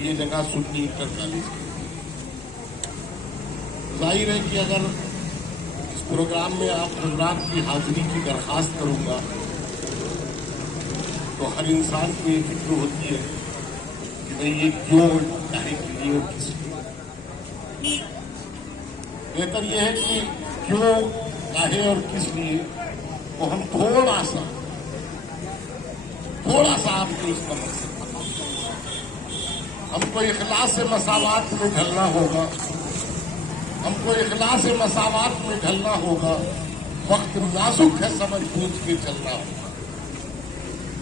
ये जगह Sunni inter college की। जाहिर है कि अगर इस प्रोग्राम में आप हजरात की हाजिरी की दरखास्त करूंगा तो हर इंसान को ये फिक्र होती है कि भाई ये क्यों, काहे के लिए और किस लिए। बेहतर यह है कि क्यों, काहे और किस लिए तो हम थोड़ा सा आपको इसका मकसद हमको इखलास से मसावात में ढलना होगा। हमको इखलास से मसावात में ढलना होगा। वक्त नाजुक है, समझ बूझ के चलना होगा।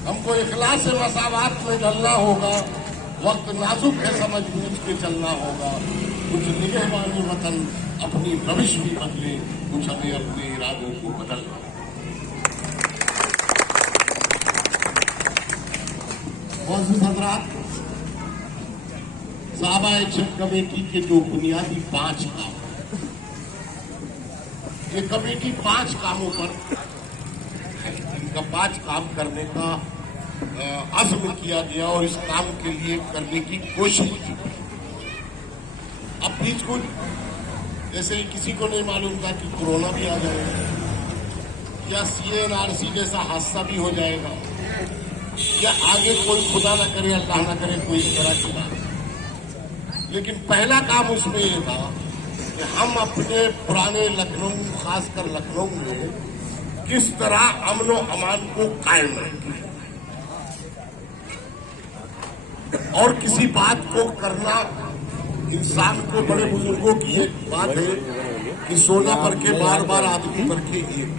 हमको इखलास से मसावात में ढलना होगा। वक्त नाजुक है, समझ बूझ के चलना होगा। कुछ निगहबानी वतन अपनी रविश भी बदले, कुछ हमें अपने इरादों को बदलना होगा। मौजूद हजरात, साहबा एक्शन कमेटी के जो बुनियादी 5 काम, ये कमेटी 5 कामों पर इनका 5 काम करने का अज़्म किया गया और इस काम के लिए करने की कोशिश की। अब बीच को जैसे किसी को नहीं मालूम था कि कोरोना भी आ जाएगा या CNRC जैसा हादसा भी हो जाएगा या आगे कोई खुदा न करे, अल्लाह न करे, कोई इस तरह की बात। लेकिन पहला काम उसमें ये था कि हम अपने पुराने लखनऊ, खासकर लखनऊ में किस तरह अमन व अमान को कायम रखें और किसी बात को करना। इंसान को, बड़े बुजुर्गों की एक बात है कि सोना पर के बार बार आदमी पर के एक।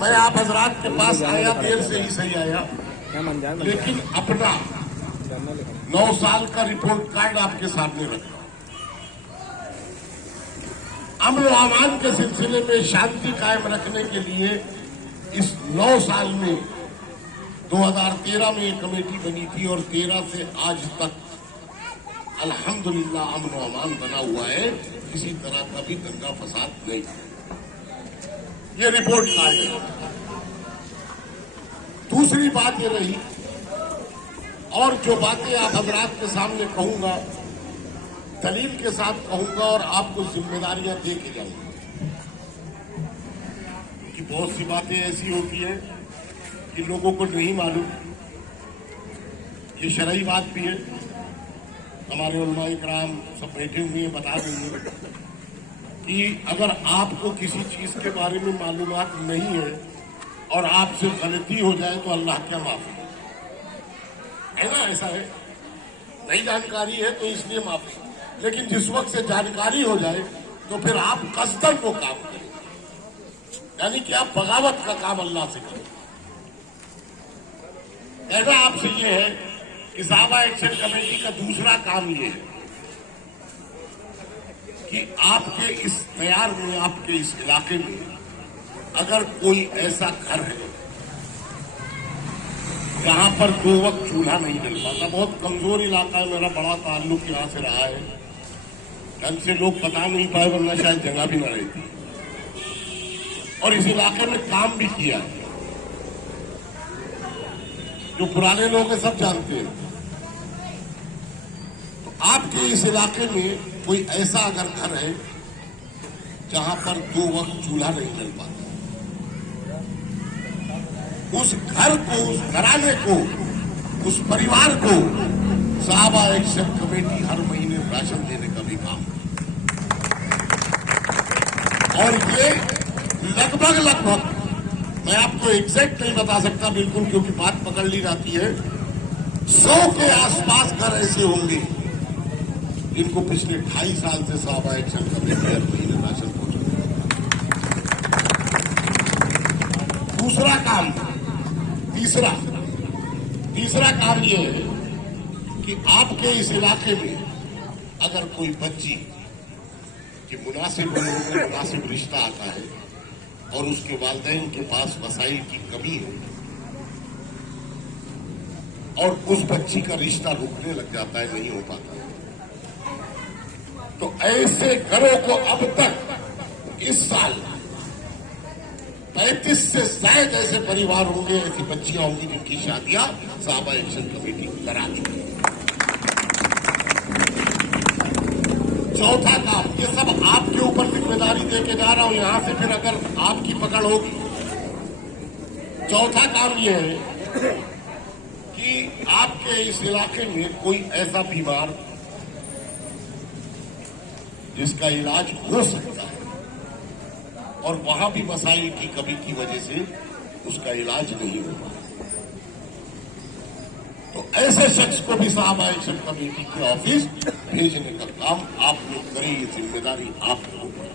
मैं आप हजरात के पास आया, देर से ही सही आया, लेकिन अपना 9 साल का रिपोर्ट कार्ड आपके सामने रखा। अमन व अमान के सिलसिले में शांति कायम रखने के लिए इस 9 साल में 2013 में एक कमेटी बनी थी और 13 से आज तक अल्हम्दुलिल्लाह अमन व अमान बना हुआ है। किसी तरह का भी दंगा फसाद नहीं। ये रिपोर्ट कार्ड है। दूसरी बात ये रही, और जो बातें आप हजरात के सामने कहूंगा दलील के साथ कहूंगा और आपको जिम्मेदारियां दे के जाऊंगा कि बहुत सी बातें ऐसी होती हैं कि लोगों को नहीं मालूम। ये शरई बात भी है, हमारे उलमाए कराम सब बैठे हुए हैं, बता देंगे कि अगर आपको किसी चीज के बारे में मालूमात नहीं है और आपसे गलती हो जाए तो अल्लाह क्या माफी है ना। ऐसा है, नई जानकारी है तो इसलिए माफी। लेकिन जिस वक्त से जानकारी हो जाए तो फिर आप कसदन वो काम करें, यानी कि आप बगावत का काम अल्लाह से करें। कहना आपसे ये है कि साहबा एक्शन कमेटी का दूसरा काम ये है कि आपके इस तैयार में, आपके इस इलाके में अगर कोई ऐसा घर है जहां पर 2 वक्त चूल्हा नहीं जल पाता, बहुत कमजोर इलाका है, मेरा बड़ा ताल्लुक यहां से रहा है, ढंग से लोग बता नहीं पाए वरना शायद जगह भी न रहती, और इस इलाके में काम भी किया है। जो पुराने लोग हैं सब जानते हैं। तो आपके इस इलाके में कोई ऐसा अगर घर है जहां पर 2 वक्त चूल्हा नहीं जल पाता, उस घर को, उस घराने को, उस परिवार को साहबा एक्शन कमेटी हर महीने राशन देने का भी काम है। और ये लगभग मैं आपको एग्जैक्ट नहीं बता सकता बिल्कुल, क्योंकि बात पकड़ ली जाती है, 100 के आसपास घर ऐसे होंगे जिनको पिछले 2.5 साल से साहबा एक्शन कमेटी हर महीने राशन पहुंचा। दूसरा काम, तीसरा काम ये है कि आपके इस इलाके में अगर कोई बच्ची की मुनासिब उम्र में मुनासिब रिश्ता आता है और उसके वालिदैन के पास वसाइल की कमी है और उस बच्ची का रिश्ता रुकने लग जाता है, नहीं हो पाता, तो ऐसे घरों को अब तक इस साल 35 से शायद ऐसे परिवार होंगे, ऐसी बच्चियां होंगी जिनकी शादियां साहबा एक्शन कमेटी करा चुकी है। चौथा काम, ये सब आपके ऊपर जिम्मेदारी दे के जा रहा हूं यहां से, फिर अगर आपकी पकड़ होगी। चौथा काम ये है कि आपके इस इलाके में कोई ऐसा बीमार जिसका इलाज हो सकता है और वहां भी मसाइल की कमी की वजह से उसका इलाज नहीं हो पाता, तो ऐसे शख्स को भी साहबा एक्शन कमेटी के ऑफिस भेजने का काम आप लोग करें, ये जिम्मेदारी आप लोगों पर।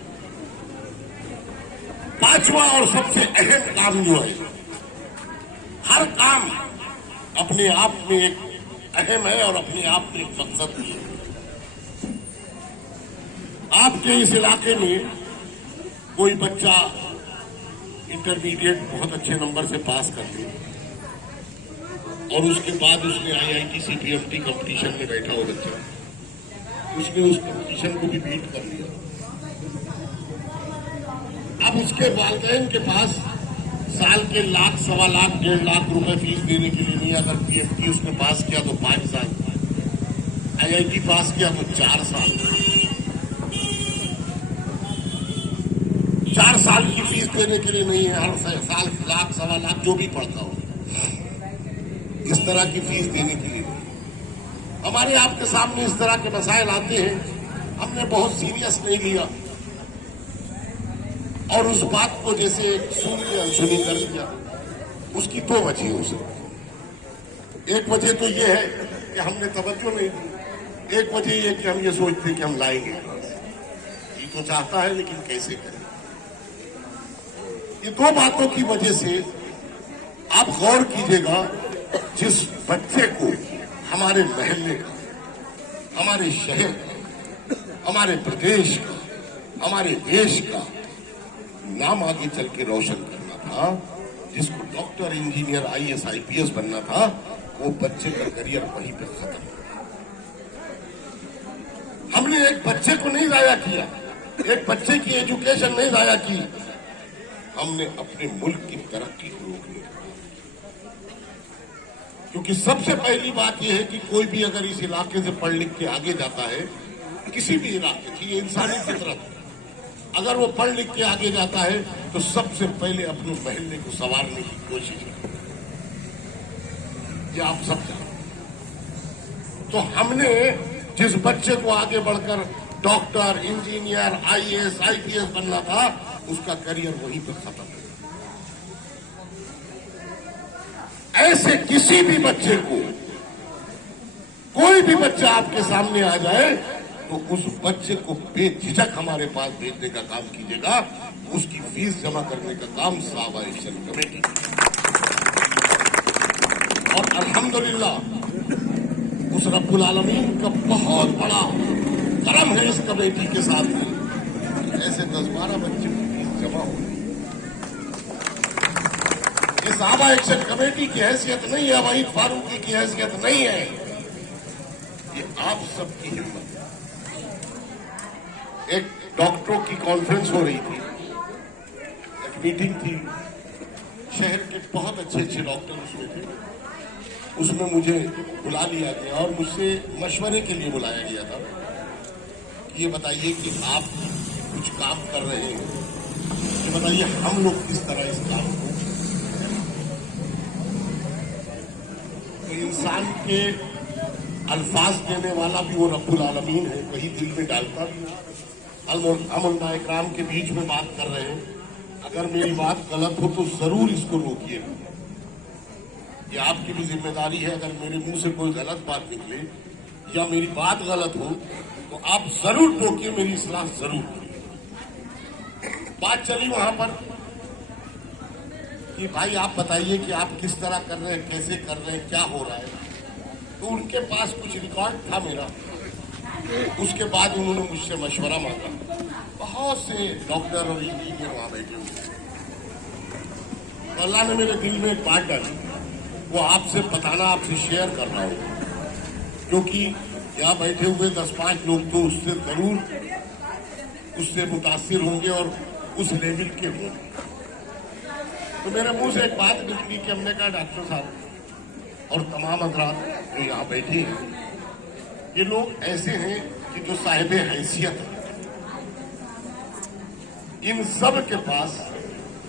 पांचवा और सबसे अहम काम जो है, हर काम अपने आप में एक अहम है और अपने आप में एक मकसद भी है। आपके इस इलाके में कोई बच्चा इंटरमीडिएट बहुत अच्छे नंबर से पास कर ले और उसके बाद उसने IIT CPMT कंपटीशन में बैठा हो बच्चा, उसने उस कंपटीशन को भी बीट कर लिया। अब उसके वालिदैन के पास साल के लाख, सवा लाख, 1.5 लाख रुपए फीस देने के लिए नहीं। अगर PMT उसने पास किया तो 5 साल, IIT पास किया तो 4 साल, 4 साल की फीस देने के लिए नहीं है। हर साल लाख, सवा लाख जो भी पढ़ता हो, इस तरह की फीस देने के लिए नहीं। हमारे आपके सामने इस तरह के मसाइल आते हैं, हमने बहुत सीरियस नहीं लिया और उस बात को जैसे सुनी अनसुनी कर दिया। उसकी 2 वजह हो सकती। एक वजह तो ये है कि हमने तवज्जो नहीं दी, एक वजह ये कि हम ये सोचते कि हम लाएंगे, ये तो चाहता है लेकिन कैसे करें। ये 2 बातों की वजह से आप गौर कीजिएगा, जिस बच्चे को हमारे महल्ले का, हमारे शहर का, हमारे प्रदेश का, हमारे देश का नाम आगे चल के रोशन करना था, जिसको डॉक्टर, इंजीनियर, IAS IPS बनना था, वो बच्चे का करियर वहीं पे खत्म। हमने एक बच्चे को नहीं जाया किया, एक बच्चे की एजुकेशन नहीं जाया की, हमने अपने मुल्क की तरक्की को रोक लिया। क्योंकि सबसे पहली बात यह है कि कोई भी अगर इस इलाके से पढ़ लिख के आगे जाता है, किसी भी इलाके की, ये इंसानी फितरत है, अगर वो पढ़ लिख के आगे जाता है तो सबसे पहले अपने महल्ले को संवारने की कोशिश करे। ये आप सब जानते। तो हमने जिस बच्चे को आगे बढ़कर डॉक्टर, इंजीनियर, IAS IPS बनना था, उसका करियर वहीं पर खत्म है। ऐसे किसी भी बच्चे को, कोई भी बच्चा आपके सामने आ जाए तो उस बच्चे को बेझिझक हमारे पास भेजने का काम कीजिएगा। उसकी फीस जमा करने का काम साहबा एक्शन कमेटी। और अल्हम्दुलिल्लाह उस रब्बुल आलमीन का बहुत बड़ा करम है इस कमेटी के साथ में, ऐसे 10-12 बच्चे की फीस जमा हो गई। ये साहबा एक्शन कमेटी की हैसियत नहीं है, वहीद फारूकी की हैसियत नहीं है, ये आप सबकी हिम्मत है। एक डॉक्टरों की कॉन्फ्रेंस हो रही थी, एक मीटिंग थी, शहर के बहुत अच्छे अच्छे डॉक्टर उसमें थे। उसमें मुझे बुला लिया गया और मुझसे मशवरे के लिए बुलाया गया था। ये बताइए कि आप कुछ काम कर रहे हैं, ये बताइए हम लोग किस तरह इस काम को, तो इंसान के अल्फाज देने वाला भी वो रब्बुल आलमीन है, वही दिल में डालता भी है। हम उन्ना इकराम के बीच में बात कर रहे हैं, अगर मेरी बात गलत हो तो जरूर इसको रोकिए। ये आपकी भी जिम्मेदारी है, अगर मेरे मुंह से कोई गलत बात निकले या मेरी बात गलत हो तो आप जरूर टोकिए, मेरी इस्लाह जरूर करिए। बात चली वहां पर कि भाई आप बताइए कि आप किस तरह कर रहे हैं, कैसे कर रहे हैं, क्या हो रहा है। तो उनके पास कुछ रिकॉर्ड था मेरा, उसके बाद उन्होंने मुझसे मशवरा मांगा। बहुत से डॉक्टर और इंजीनियर वहां बैठे हुए, तो अल्लाह ने मेरे दिल में एक बात डाली, वो आपसे बताना, आपसे शेयर कर रहा हूं, क्योंकि यहाँ बैठे हुए 10-5 लोग तो उससे जरूर उससे मुतासिर होंगे और उस लेवल के होंगे। तो मेरे मुंह से एक बात निकली कि हमने कहा डॉक्टर साहब और तमाम हजरात जो यहाँ बैठे हैं, ये लोग ऐसे हैं कि कि जो साहिब हैसियत है, इन सब के पास,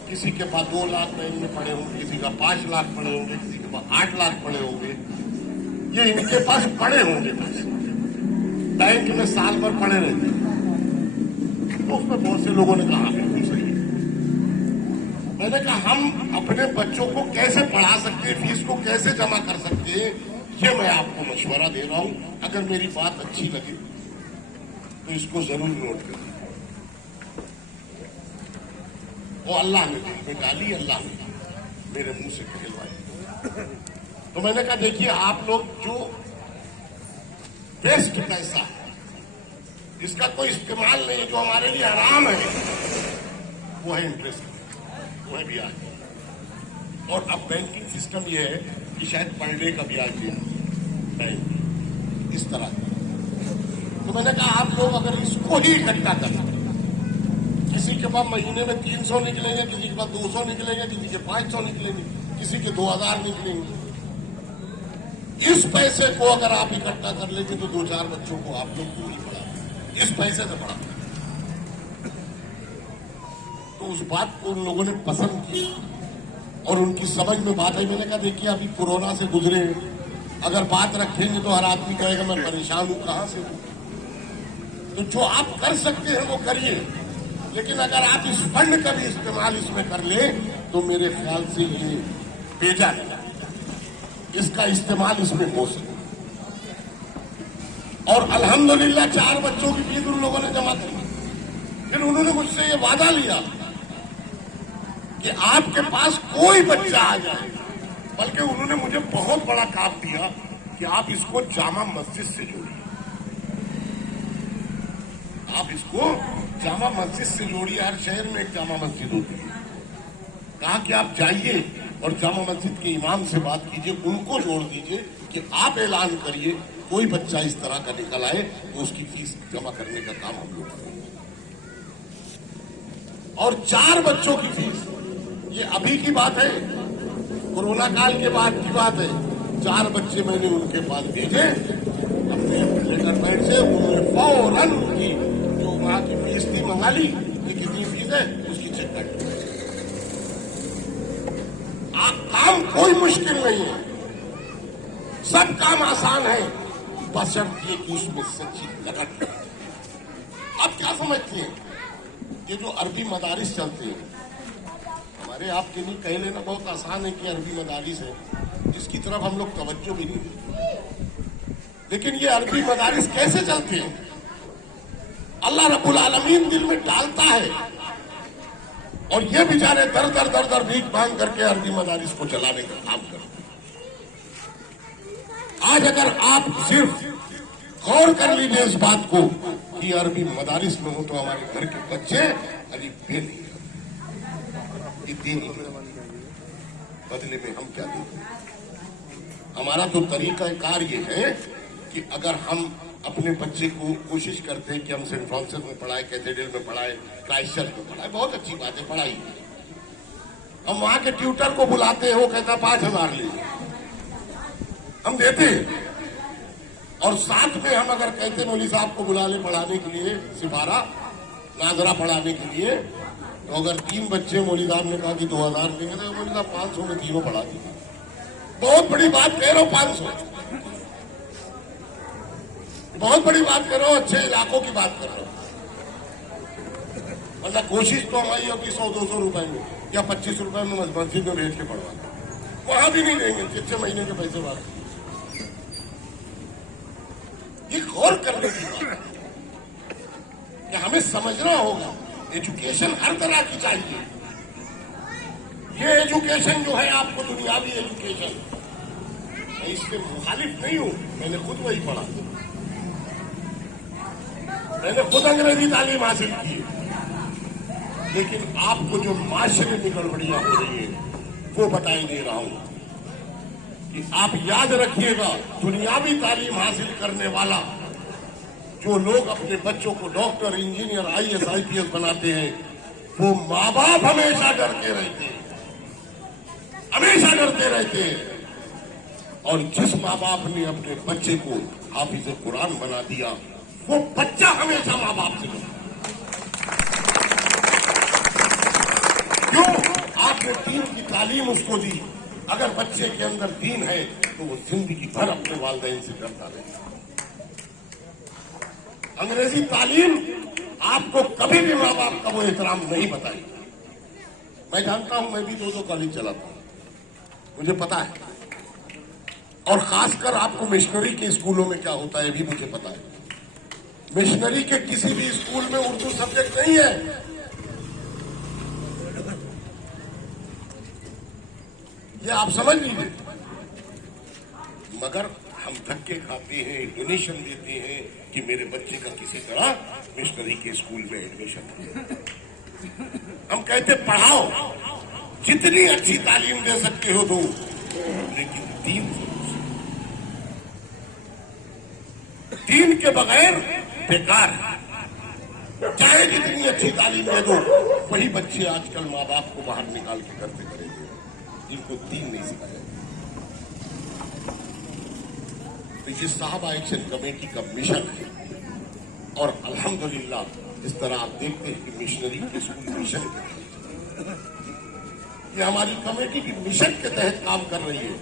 किसी के पास 2 लाख बैंक में पड़े होंगे, किसी का 5 लाख पड़े होंगे, किसी के पास 8 लाख पड़े होंगे, ये इनके पास पड़े होंगे बस, बैंक में साल भर पड़े रहते हैं। तो उसमें बहुत से लोगों ने कहा बिल्कुल सही है। मैंने कहा हम अपने बच्चों को कैसे पढ़ा सकते हैं, फीस को कैसे जमा कर सकते हैं, ये मैं आपको मशवरा दे रहा हूं। अगर मेरी बात अच्छी लगे तो इसको जरूर नोट करें। वो अल्लाह ने दिल में डाली, अल्लाह ने मेरे मुंह से कहलवाई। तो मैंने कहा देखिए आप लोग जो बेस्ट पैसा है, इसका कोई इस्तेमाल नहीं, जो हमारे लिए आराम है, वो है इंटरेस्ट, वो है ब्याज। और अब बैंकिंग सिस्टम ये है कि शायद पर डे का ब्याज दिया बैंक इस तरह। तो मैंने कहा आप लोग अगर इसको ही इकट्ठा करें, किसी के पास महीने में 300 निकलेंगे, किसी के पास 200 निकलेंगे, किसी के 500 निकलेंगे, किसी के 2000 निकलेंगे। इस पैसे को अगर आप इकट्ठा कर लेंगे तो 2-4 बच्चों को आप लोग क्यों नहीं पढ़ा, इस पैसे से पढ़ा। तो उस बात को उन लोगों ने पसंद किया और उनकी समझ में बात आई। मैंने कहा देखिए अभी कोरोना से गुजरे, अगर बात रखेंगे तो हर आदमी कहेगा मैं परेशान हूं, कहां से हूं। तो जो आप कर सकते हैं वो करिए, लेकिन अगर आप इस फंड का भी इस्तेमाल इसमें कर ले तो मेरे ख्याल से ये बेजा नहीं, इसका इस्तेमाल इसमें हो सके। और अल्हम्दुलिल्लाह 4 बच्चों की फीस उन लोगों ने जमा की। फिर उन्होंने मुझसे ये वादा लिया कि आपके पास कोई बच्चा आ जाए, बल्कि उन्होंने मुझे बहुत बड़ा काम दिया कि आप इसको जामा मस्जिद से जोड़िए, आप इसको जामा मस्जिद से जोड़िए। हर शहर में एक जामा मस्जिद होती है। कहा कि आप जाइए और जामा मस्जिद के इमाम से बात कीजिए, उनको जोड़ दीजिए कि आप ऐलान करिए कोई बच्चा इस तरह का निकल आए तो उसकी फीस जमा करने का काम हम लोग करेंगे। और 4 बच्चों की फीस, ये अभी की बात है, कोरोना काल के बाद की बात है। 4 बच्चे मैंने उनके पास भेजे अपने लेटर पैड से, उन्होंने फौरन उनकी जो वहां की फीस थी मंगा ली कि कितनी फीस है उसकी चेक कर ली। काम कोई मुश्किल नहीं है, सब काम आसान है, बशर्ते कि उसमें सच्ची लगन। आप क्या समझते हैं, ये जो अरबी मदारिस चलते हैं, हमारे आपके लिए कह लेना बहुत आसान है कि अरबी मदारिस है, इसकी तरफ हम लोग तवज्जो भी नहीं देते। लेकिन ये अरबी मदारिस कैसे चलते हैं, अल्लाह रब्बुल आलमीन दिल में डालता है और ये बेचारे दर भीख मांग करके अरबी मदारिस को चलाने का काम करते हैं। आज अगर आप सिर्फ गौर कर लीजिए इस बात को कि अरबी मदारिस में हो तो हमारे घर के बच्चे अली पे नहीं करते, ये दे नहीं करते, बदले में हम क्या देते। हमारा तो तरीका कार ये है कि अगर हम अपने बच्चे को कोशिश करते हैं कि हम सेंट फ्रांसिस में पढ़ाए, कैथेड्रल में पढ़ाए, क्राइस्ट चर्च में पढ़ाए, बहुत अच्छी बात है, पढ़ाई। हम वहां के ट्यूटर को बुलाते हैं, वो कहता 5000 लीजिए, हम देते हैं। और साथ में हम अगर कहते मौलवी साहब को बुला ले पढ़ाने के लिए, सिपारा नाजरा पढ़ाने के लिए, तो अगर 3 बच्चे मौलवी साहब ने कहा कि 2000 देंगे तो मौलवी साहब 500 में तीनों पढ़ा दीजिए। बहुत बड़ी बात कह रहा हूं, 500 बहुत बड़ी बात कर रहा हूं, अच्छे इलाकों की बात कर रहा हूं। वरना कोशिश तो हमारी होगी 100-200 रुपए में या 25 रुपए में मस्जिद में भेज के पढ़वा, वहां भी नहीं देंगे, 6 महीने के पैसे बाद। ये गौर करने की बात है कि हमें समझना होगा, एजुकेशन हर तरह की चाहिए। ये एजुकेशन जो है आपको दुनियावी एजुकेशन, मैं इसके मुखालिफ नहीं हूं, मैंने खुद वही पढ़ा, मैंने खुद अंग्रेजी तालीम हासिल की है। लेकिन आपको जो माशरे में गड़बड़ियां हो रही है वो बताई दे रहा हूं कि आप याद रखिएगा, दुनियावी तालीम हासिल करने वाला जो लोग अपने बच्चों को डॉक्टर, इंजीनियर, IAS, IPS बनाते हैं, वो माँ बाप हमेशा डरते रहते हैं, हमेशा डरते रहते हैं। और जिस माँ बाप ने अपने बच्चे को हाफिज कुरान बना दिया, वो बच्चा हमेशा मां बाप से डरता है। क्यों? आपने दीन की तालीम उसको दी। अगर बच्चे के अंदर दीन है तो वो जिंदगी भर अपने वालिदैन से डरता रहेगा। अंग्रेजी तालीम आपको कभी भी मां बाप का वो एहतराम नहीं बताएगी। मैं जानता हूं, मैं भी 2 कॉलेज चलाता हूं, मुझे पता है। और खासकर आपको मिशनरी के स्कूलों में क्या होता है भी मुझे पता है। मिशनरी के किसी भी स्कूल में उर्दू सब्जेक्ट नहीं है। ये आप समझ लीजिए। मगर हम धक्के खाते हैं, डोनेशन देते हैं कि मेरे बच्चे का किसी तरह मिशनरी के स्कूल में एडमिशन हो। हम कहते पढ़ाओ, जितनी अच्छी तालीम दे सकते हो दो, लेकिन दीन के बगैर बेकार है। चाहे जितनी अच्छी तालीम दे दो, वही बच्चे आजकल माँ बाप को बाहर निकाल के करते करेंगे, जिनको दीन नहीं सिखाया। तो ये साहबा एक्शन कमेटी का मिशन है। और अल्हम्दुलिल्लाह जिस तरह आप देखते हैं कि मिशनरी के स्कूल मिशन के तहत, ये हमारी कमेटी की मिशन के तहत काम कर रही है।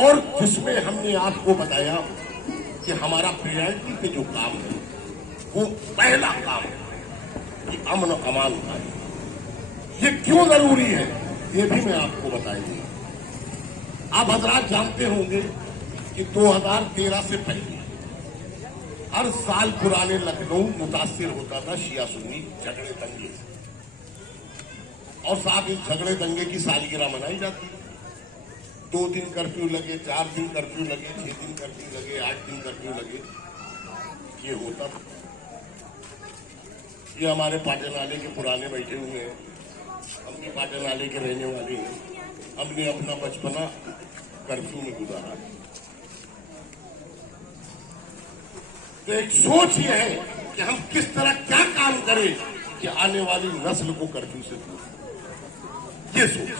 और जिसमें हमने आपको बताया कि हमारा प्रायोरिटी पे जो काम है वो पहला काम है कि अमन अमान का है। ये क्यों जरूरी है ये भी मैं आपको बताएंगे। आप हजरात जानते होंगे कि 2013 से पहले हर साल पुराने लखनऊ मुतासिर होता था शिया सुन्नी झगड़े दंगे से, और साथ ही झगड़े दंगे की सालगिरह मनाई जाती है। 2 दिन कर्फ्यू लगे, 4 दिन कर्फ्यू लगे, 6 दिन कर्फ्यू लगे, 8 दिन कर्फ्यू लगे, ये होता था। ये हमारे पाटे नाले के पुराने बैठे हुए हैं, हम भी पाटे नाले के रहने वाले हैं। हमने अपना बचपना कर्फ्यू में गुजारा। तो एक सोच ये है कि हम किस तरह क्या काम करें कि आने वाली नस्ल को कर्फ्यू से दूर, ये सोच।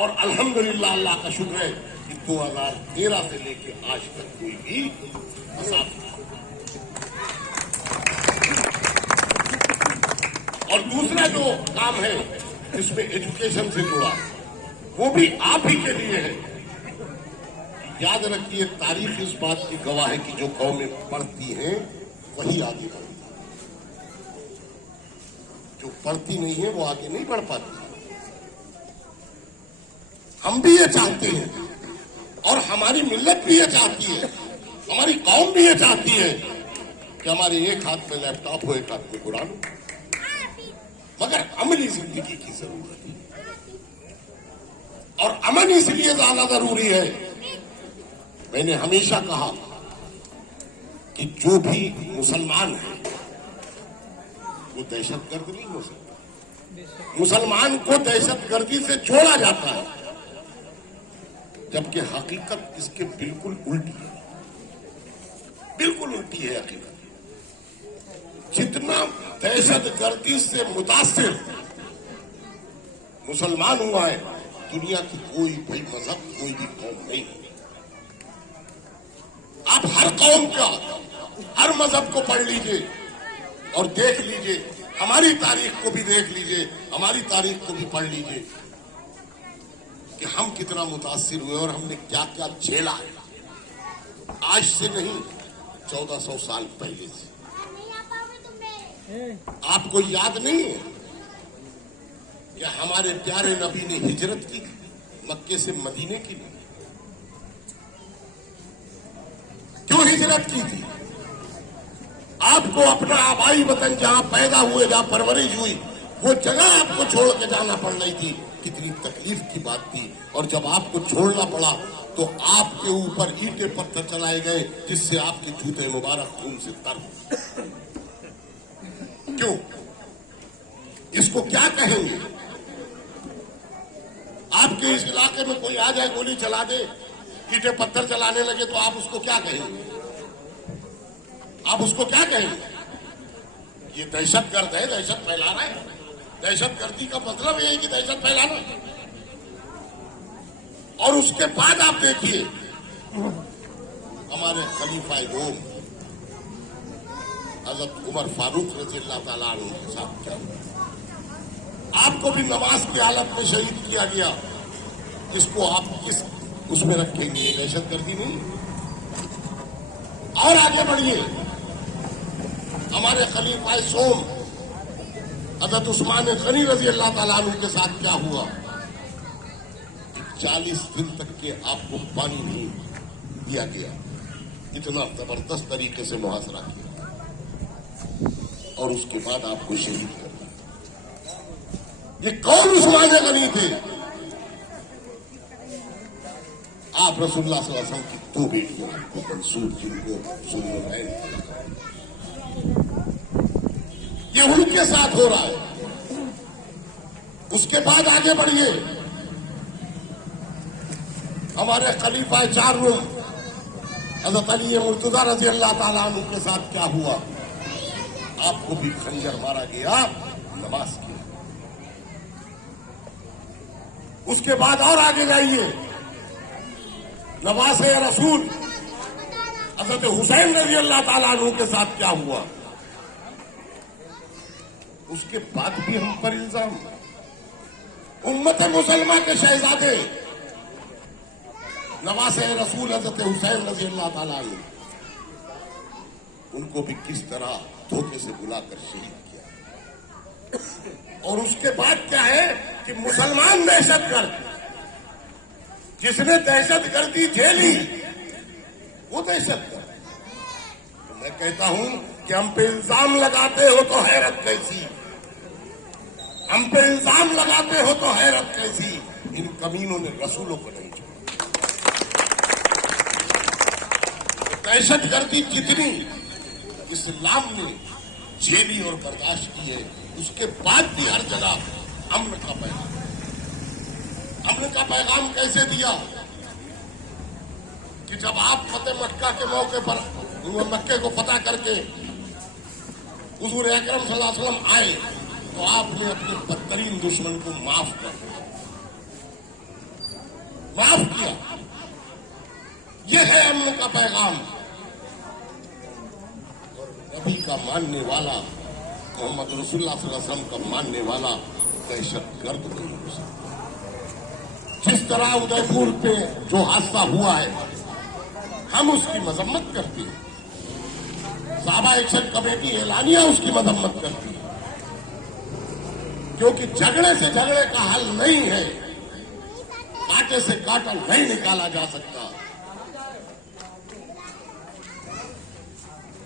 और अल्हम्दुलिल्लाह अल्लाह का शुक्र है कि 2013 से लेकर आज तक कोई भी फसाद नहीं। और दूसरा जो काम है जिसमें एजुकेशन से जुड़ा, वो भी आप ही के लिए है। याद रखिए, तारीख इस बात की गवाह है कि जो कौमें पढ़ती हैं वही आगे बढ़ती है, जो पढ़ती नहीं है वो आगे नहीं बढ़ पाती। हम भी ये चाहते हैं और हमारी मिल्लत भी ये चाहती है, हमारी कौम भी ये चाहती है कि हमारे एक हाथ में लैपटॉप हो, एक हाथ में कुरान हो। मगर अमली जिंदगी की जरूरत है, और अमन इसलिए ज्यादा जरूरी है। मैंने हमेशा कहा कि जो भी मुसलमान है वो दहशतगर्द नहीं हो सकता। मुसलमान को दहशतगर्दी से छोड़ा जाता है, जबकि हकीकत इसके बिल्कुल उल्टी है। बिल्कुल उल्टी है हकीकत। जितना दहशतगर्दी से मुतासिर मुसलमान हुआ है, दुनिया की कोई भी मजहब, कोई भी कौम नहीं। आप हर कौम का, हर मजहब को पढ़ लीजिए और देख लीजिए, हमारी तारीख को भी देख लीजिए, हमारी तारीख को भी पढ़ लीजिए कि हम कितना मुतासिर हुए और हमने क्या क्या झेला है। आज से नहीं, 1400 साल पहले से। आपको याद नहीं है कि हमारे प्यारे नबी ने हिजरत की थी मक्के से मदीने की लिए? क्यों हिजरत की थी? आपको अपना आबाई वतन जहां पैदा हुए, जहां परवरिश हुई, वो जगह आपको छोड़ के जाना पड़ रही थी। कितनी तकलीफ की बात थी। और जब आपको छोड़ना पड़ा तो आपके ऊपर ईंटे पत्थर चलाए गए, जिससे आपके जूते मुबारक खून से तर। क्यों? इसको क्या कहेंगे? आपके इस इलाके में कोई आ जाए, गोली चला दे, ईंटे पत्थर चलाने लगे, तो आप उसको क्या कहेंगे? आप उसको क्या कहेंगे? ये दहशतगर्द है, दहशत फैला रहा है। दहशतगर्दी का मतलब ये है कि दहशत फैलाना। और उसके बाद आप देखिए, हमारे खलीफा-ए-दो हजरत उमर फारूक रज़ी अल्लाह ताला अन्हु के साथ क्या हुआ। आपको भी नमाज की हालत में शहीद किया गया, इसको आप किस उसमें रखेंगे? दहशतगर्दी नहीं। और आगे बढ़िए, हमारे खलीफा सोम हजरत उस्मान गनी रज़ी अल्लाह ताला अन्हु के साथ क्या हुआ। 40 दिन तक के आपको पानी नहीं दिया गया, इतना जबरदस्त तरीके से मुहासरा किया और उसके बाद आपको शहीद कर दिया। ये कौन उस्मान गनी थे? आप रसूलुल्लाह सल्लल्लाहु अलैहि वसल्लम की 2 बेटियां आपको मंसूर, जिनको सुन्नत, ये उनके साथ हो रहा है। उसके बाद आगे बढ़िए, हमारे खलीफा 4 हजरत अली मुर्तजा रज़ी अल्लाह ताला अन्हु के साथ क्या हुआ। आपको भी खंजर मारा गया, नमाज की। उसके बाद और आगे जाइए, नवासे रसूल हजरत हुसैन रज़ी अल्लाह ताला अन्हु के साथ क्या हुआ। उसके बाद भी हम पर इल्जाम। उम्मत मुसलमा के शहजादे नवासे रसूल हजरत हुसैन रज़ी अल्लाह ताला अन्हु, उनको भी किस तरह धोखे से बुलाकर शहीद किया। और उसके बाद क्या है कि मुसलमान दहशतगर्द, जिसने दहशतगर्दी झेली वो दहशतगर्द। तो मैं कहता हूं कि हम पे इल्जाम लगाते हो तो हैरत कैसी, हम पे इल्जाम लगाते हो तो हैरत कैसी। इन कमीनों ने रसूलों को नहीं छोड़ा। दहशतगर्दी जितनी इस्लाम ने झेली और बर्दाश्त की है, उसके बाद भी हर जगह अमन का पैगाम। अमन का पैगाम कैसे दिया कि जब आप फतेह मक्का के मौके पर मक्के को फतह करके हुजूर अकरम सल्लल्लाहु अलैहि वसल्लम आए, तो आपने अपने बदतरीन दुश्मन को माफ किया। यह है अमन का पैगाम। नबी का मानने वाला, मोहम्मद रसूलुल्लाह सल्लल्लाहु अलैहि वसल्लम का मानने वाला दहशतगर्द नहीं हो सकता। जिस तरह उदयपुर पे जो हादसा हुआ है, हम उसकी मजम्मत करते हैं, साहबा एक्शन कमेटी एलानिया उसकी मजम्मत करती है, क्योंकि झगड़े से झगड़े का हल नहीं है, कांटे से कांटा नहीं निकाला जा सकता।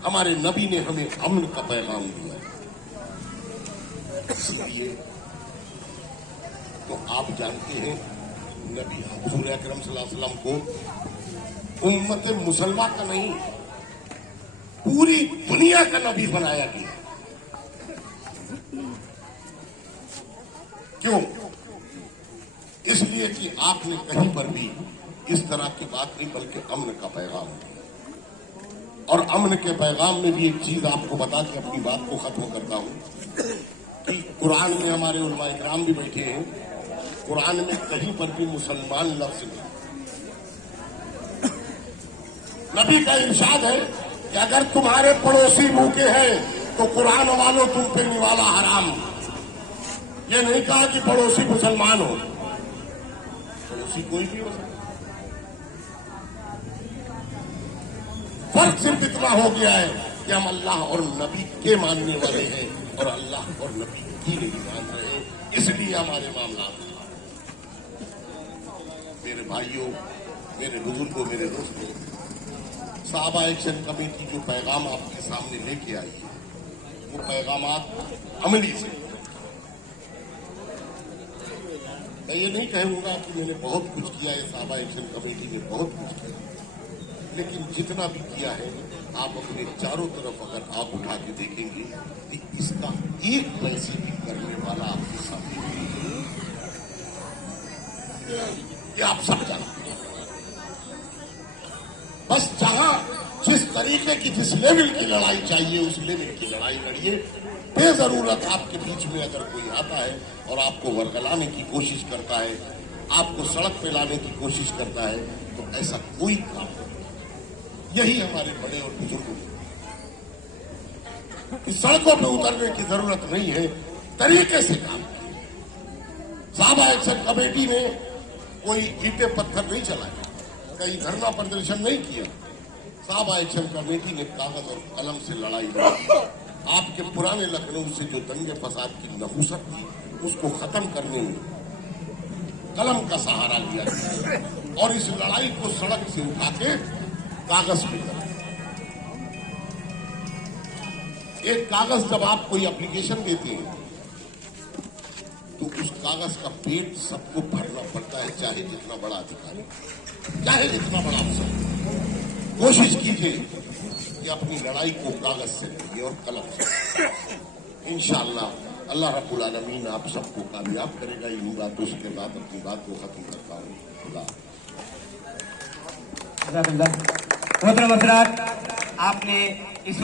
हमारे नबी ने हमें अमन का पैगाम दिया, इसलिए तो आप जानते हैं नबी हुजूर अकरम सल्लल्लाहु अलैहि वसल्लम को उम्मत मुसलमा का नहीं, पूरी दुनिया का नबी बनाया गया। क्यों? इसलिए कि आपने कहीं पर भी इस तरह की बात नहीं, बल्कि अमन का पैगाम दिया। और अमन के पैगाम में भी एक चीज आपको बता के अपनी बात को खत्म करता हूं कि कुरान में हमारे उलमा इकराम भी बैठे हैं, कुरान में कहीं पर भी मुसलमान लफ्ज नहीं। नबी का इरशाद है कि अगर तुम्हारे पड़ोसी भूखे हैं तो कुरान वालों तुम पे निवाला हराम। ये नहीं कहा कि पड़ोसी मुसलमान हो, पड़ोसी कोई भी हो सकता। फर्क सिर्फ इतना हो गया है कि हम अल्लाह और नबी के मानने वाले हैं और अल्लाह और नबी की नहीं मान रहे हैं, इसलिए हमारे मामला। मेरे भाइयों, मेरे बुजुर्गों, मेरे दोस्तों, साहबा एक्शन कमेटी जो पैगाम आपके सामने लेके आई है, वो पैगामात अमली से। मैं ये नहीं कहूंगा कि मैंने बहुत कुछ किया है, साहबा एक्शन कमेटी ने बहुत कुछ किया, लेकिन जितना भी किया है आप अपने चारों तरफ अगर आप उठा के देखेंगे कि इसका एक पैसे भी करने वाला आपके सामने नहीं। ये आप सब जानते हैं। बस जहां जिस तरीके की, जिस लेवल की लड़ाई चाहिए उस लेवल की लड़ाई लड़िए। बेजरूरत आपके बीच में अगर कोई आता है और आपको वरगलाने की कोशिश करता है, आपको सड़क पे लाने की कोशिश करता है, तो ऐसा कोई काम नहीं। यही हमारे बड़े और बुजुर्ग कि सड़कों पे उतरने की जरूरत नहीं है, तरीके से काम किया। साहबा एक्शन कमेटी ने कोई ईंटे पत्थर नहीं चलाया, कहीं धरना प्रदर्शन नहीं किया। साहबा एक्शन कमेटी ने कागज और कलम से लड़ाई लड़ी। आपके पुराने लखनऊ से जो दंगे फसाद की नहुसत थी उसको खत्म करने में कलम का सहारा लिया गया और इस लड़ाई को सड़क से उठा के कागज पे कर। एक कागज जब आप कोई एप्लीकेशन देते हैं तो उस कागज का पेट सबको भरना पड़ता है, चाहे जितना बड़ा अधिकारी, चाहे जितना बड़ा अफसर। कोशिश कीजिए कि अपनी लड़ाई को कागज से लड़िए और कलम से। इंशाअल्लाह अल्लाह रब्बुल आलमीन आप सबको कामयाब करेगा। इन बातों के बाद अपनी बात को खत्म करता हूँ। खुदा। मोहतरम हज़रात, आपने इस